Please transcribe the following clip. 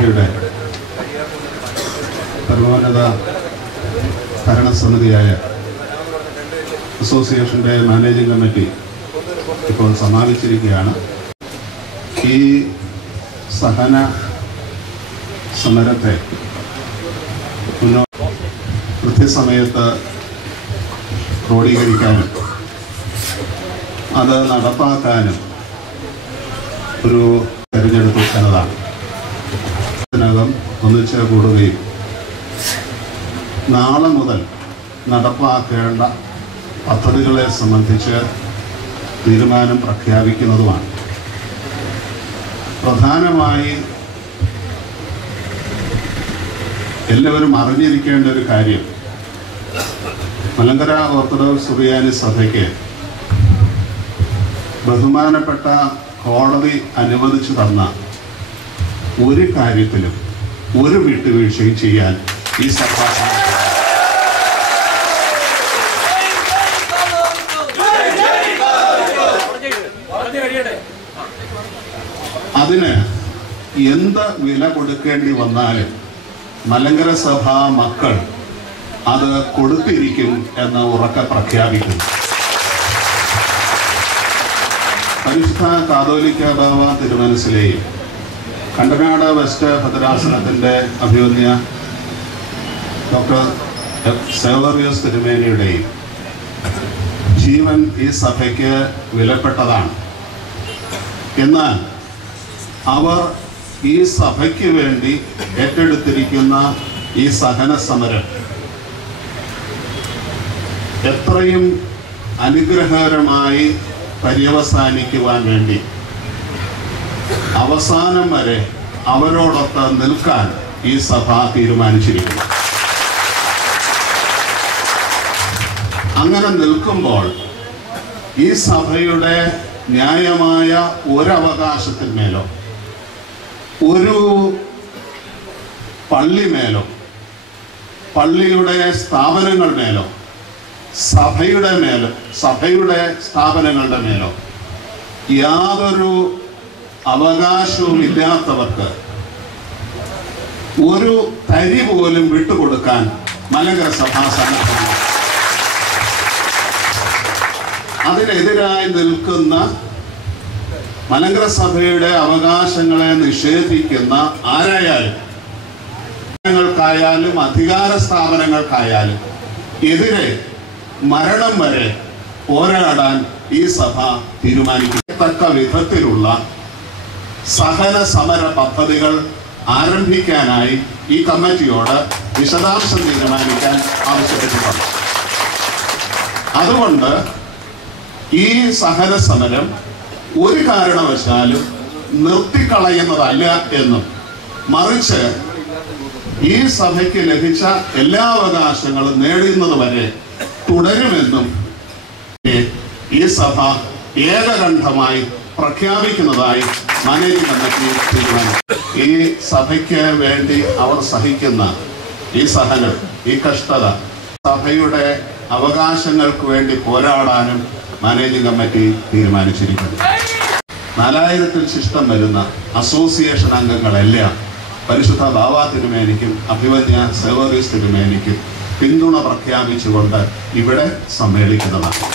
സഭയുടെ പരമോന്നത ഭരണസമിതിയായ അസോസിയേഷന്റെ മാനേജിംഗ് കമ്മിറ്റി ഇപ്പോൾ സമാപിച്ചിരിക്കുകയാണ്. ഈ സഹന സമരത്തെ കൃത്യസമയത്ത് ക്രോഡീകരിക്കാനും അത് നടപ്പാക്കാനും ഒരു തെരഞ്ഞെടുപ്പ് എന്നതാണ് ഇതിനകം ഒന്നിച്ച് കൂടുകയും നാളെ മുതൽ നടപ്പാക്കേണ്ട പദ്ധതികളെ സംബന്ധിച്ച് തീരുമാനം പ്രഖ്യാപിക്കുന്നതുമാണ്. പ്രധാനമായി എല്ലാവരും അറിഞ്ഞിരിക്കേണ്ട ഒരു കാര്യം. മലങ്കര ഓർത്തഡോക്സ് സുറിയാനി സഭയ്ക്ക് ബഹുമാനപ്പെട്ട കോടതി അനുവദിച്ചു തന്ന ഒരു കാര്യത്തിലും ഒരു വിട്ടുവീഴ്ചയും ചെയ്യാൻ ഈ സർക്കാർ. അതിന് എന്ത് വില കൊടുക്കേണ്ടി വന്നാലും മലങ്കര സഭാ മക്കൾ അത് കൊടുത്തിരിക്കും എന്ന് ഉറക്കെ പ്രഖ്യാപിക്കുന്നു പരിശുദ്ധ കാതോലിക്ക ബാബ തിരുമനസിലെയും കണ്ടനാട് വെസ്റ്റ് ഭദ്രാസനത്തിന്റെ അഭിമന്യ ഡോക്ടർ സേവറിയോസ് തിരുമേനിയുടെയും ജീവൻ ഈ സഭയ്ക്ക് വിലപ്പെട്ടതാണ്. എന്നാൽ അവർ ഈ സഭയ്ക്ക് വേണ്ടി ഏറ്റെടുത്തിരിക്കുന്ന ഈ സഹന സമരം എത്രയും അനുഗ്രഹകരമായി പര്യവസാനിക്കുവാൻ വേണ്ടി അവസാനം വരെ അവരോടൊത്ത് നിൽക്കാൻ ഈ സഭ തീരുമാനിച്ചിരിക്കുന്നു. അങ്ങനെ നിൽക്കുമ്പോൾ ഈ സഭയുടെ ന്യായമായ ഒരവകാശത്തിന്മേലോ ഒരു പള്ളിമേലോ പള്ളിയുടെ സ്ഥാപനങ്ങൾ മേലോ സഭയുടെ മേലോ സഭയുടെ സ്ഥാപനങ്ങളുടെ മേലോ യാതൊരു അവകാശവും ഇല്ലാത്തവർക്ക് ഒരു തരി പോലും വിട്ടുകൊടുക്കാൻ മലങ്കര സഭാ സന്നദ്ധമാണ് അതിനെതിരായി നിൽക്കുന്ന മലങ്കര സഭയുടെ അവകാശങ്ങളെ നിഷേധിക്കുന്ന ആരായാലും ായാലും അധികാര സ്ഥാപനങ്ങൾക്കായാലും എതിരെ മരണം വരെ പോരാടാൻ ഈ സഭ തീരുമാനിക്കത്തക്ക വിധത്തിലുള്ള സഹന സമര പദ്ധതികൾ ആരംഭിക്കാനായി ഈ കമ്മിറ്റിയോട് വിശദാംശം തീരുമാനിക്കാൻ ആവശ്യപ്പെട്ടിട്ടുണ്ട്. അതുകൊണ്ട് ഈ സഹന സമരം ഒരു കാരണവശാലും നിർത്തിക്കളയുന്നതല്ല എന്നും മറിച്ച് ഈ സഭയ്ക്ക് ലഭിച്ച എല്ലാ അവകാശങ്ങളും നേടുന്നത് വരെ തുടരുമെന്നും ഈ സഭ ഏകകണ്ഠമായി പ്രഖ്യാപിക്കുന്നതായി മാനേജിംഗ് കമ്മിറ്റി തീരുമാനിച്ചു. ഈ സഭയ്ക്ക് വേണ്ടി അവർ സഹിക്കുന്ന ഈ സഹനം ഈ കഷ്ടത സഭയുടെ അവകാശങ്ങൾക്ക് വേണ്ടി പോരാടാനും മാനേജിംഗ് കമ്മിറ്റി തീരുമാനിച്ചിരിക്കുന്നു. നാലായിരത്തിൽ ശിഷ്ടം വരുന്ന അസോസിയേഷൻ അംഗങ്ങളെല്ലാം പരിശുദ്ധ ബാബാ തിരുമേനിക്കും അഭിമന്യ സെവറീസ് തിരുമേനിക്കും പിന്തുണ പ്രഖ്യാപിച്ചുകൊണ്ട് ഇവിടെ സമ്മേളിക്കുന്നതാണ്.